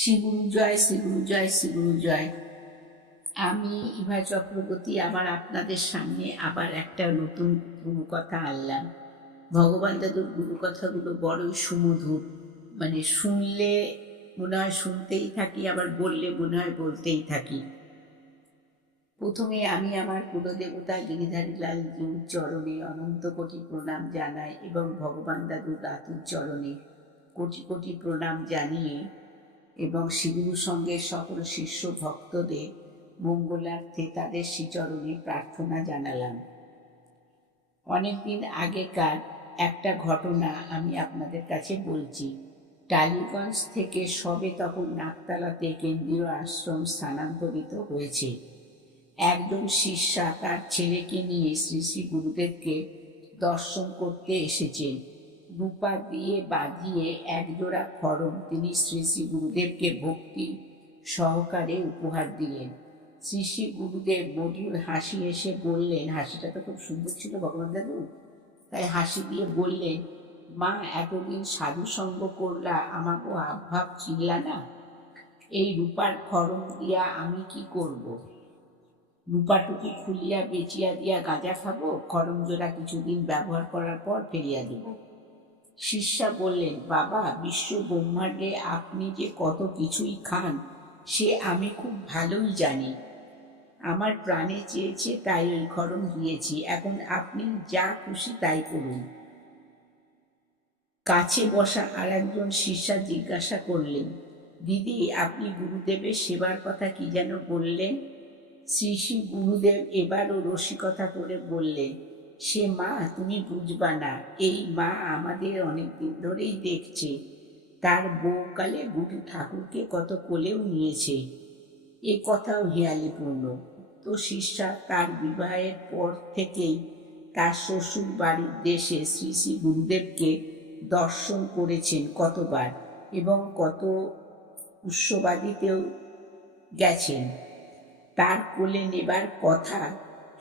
শ্রীগুরু জয়, শ্রীগুরু জয়, শ্রীগুরু জয়। আমি ইভা চক্রবর্তী আবার আপনাদের সামনে আবার একটা নতুন গুরু কথা আনলাম। ভগবান দাদুর গুরু কথাগুলো বড়ই সুমধুর, মানে শুনলে মনে হয় শুনতেই থাকি, আবার বললে মনে হয় বলতেই থাকি। প্রথমে আমি আমার কুলদেবতা গিরিধারীলাল জিউর চরণে অনন্ত কোটি প্রণাম জানাই এবং ভগবান দাদুর দাতুর চরণে কোটি কোটি প্রণাম জানিয়ে এবং শ্রীগুরুর সঙ্গে সকল শিষ্য ভক্তদের মঙ্গলার্থে তাদের শ্রীচরণে প্রার্থনা জানালাম। অনেকদিন আগেকার একটা ঘটনা আমি আপনাদের কাছে বলছি। টালিগঞ্জ থেকে সবে তখন নাকতলাতে কেন্দ্রীয় আশ্রম স্থানান্তরিত হয়েছে। একজন শিষ্যা তার ছেলেকে নিয়ে শ্রী শ্রী গুরুদেবকে দর্শন করতে এসেছেন। রূপা দিয়ে বাঁধিয়ে একজোড়া খড়ম তিনি শ্রী শ্রী গুরুদেবকে ভক্তি সহকারে উপহার দিলেন। শ্রী শ্রী গুরুদেব মধুর হাসি এসে বললেন, হাসিটা তো খুব সুন্দর ছিল ভগবান দাদু, তাই হাসি দিয়ে বললেন, মা এতদিন সাধু সঙ্গ করলা, আমাকে আভাব চিনলা না? এই রূপার খড়ম দিয়া আমি কি করব? রূপাটুকু খুলিয়া বেচিয়া দিয়া গাঁজা খাবো, খড়ম জোড়া কিছুদিন ব্যবহার করার পর ফেলিয়া দিব। শিষ্যা বললেন, বাবা, বিশ্ব ব্রহ্মাণ্ডে আপনি যে কত কিছুই খান সে আমি খুব ভালোই জানি। আমার প্রাণে চেয়েছে তাই এই খড়ম দিয়েছি, এখন আপনি যা খুশি তাই করুন। কাছে বসা আর একজন শিষ্যা জিজ্ঞাসা করলেন, দিদি, আপনি গুরুদেবের সেবার কথা কি যেন বললেন? শ্রী শ্রী গুরুদেব এবারও রসিকতা করে বললেন, সে মা তুমি বুঝবা না, এই মা আমাদের অনেকদিন ধরেই দেখছে। তার বউকালে গুরু ঠাকুরকে কত কোলেও নিয়েছে। এ কথাও হেয়ালিপূর্ণ। তো শিষ্যা তার বিবাহের পর থেকেই তার শ্বশুর বাড়ির দেশে শ্রী শ্রী গুরুদেবকে দর্শন করেছেন কতবার এবং কত উৎসবাদিতেও গেছেন। তার কোলে নেবার কথা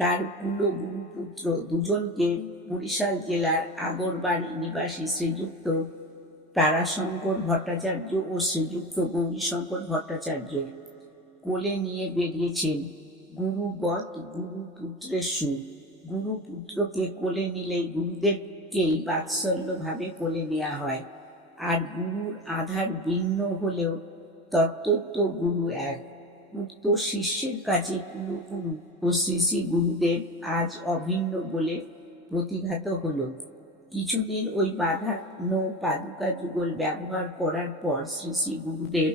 তার কুলগুরুপুত্র দুজনকে বরিশাল জেলার আগরবাড়ি নিবাসী শ্রীযুক্ত তারাশঙ্কর ভট্টাচার্য ও শ্রীযুক্ত গৌরীশঙ্কর ভট্টাচার্য কোলে নিয়ে বেরিয়েছেন। গুরুবৎ গুরুপুত্রেষু, গুরুপুত্রকে কোলে নিলেই গুরুদেবকেই বাৎসল্যভাবে কোলে নেওয়া হয়। আর গুরুর আধার ভিন্ন হলেও তত্ত্বত গুরু এক। উক্ত শিষ্যের কাছে কুলুকুরু ও শ্রী শ্রী গুরুদেব আজ অভিন্ন বলে প্রতিঘাত হল। কিছুদিন ওই বাঁধানো পাদুকা যুগল ব্যবহার করার পর শ্রী শ্রী গুরুদেব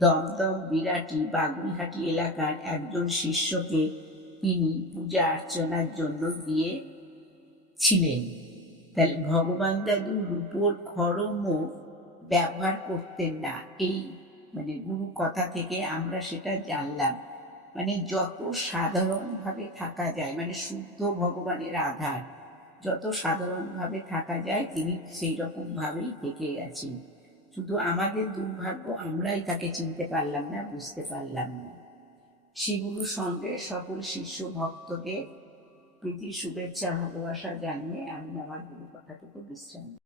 দমদম বিরাটি বাগুইহাটি এলাকার একজন শিষ্যকে তিনি পূজা অর্চনার জন্য দিয়েছিলেন। তাহলে ভগবান দাদু রূপোর খড়মও ব্যবহার করতেন না, এই মানে গুরু কথা থেকে আমরা সেটা জানলাম। মানে যত সাধারণভাবে থাকা যায়, মানে শুদ্ধ ভগবানের আধার, যত সাধারণভাবে থাকা যায় তিনি সেই রকমভাবেই থেকে গেছেন। শুধু আমাদের দুর্ভাগ্য, আমরাই তাকে চিনতে পারলাম না, বুঝতে পারলাম না। শ্রীগুরুর সঙ্গে সকল শিষ্য ভক্তকে প্রীতি শুভেচ্ছা ভালোবাসা জানিয়ে আমি আমার গুরু কথাটুকু বিশ্রাম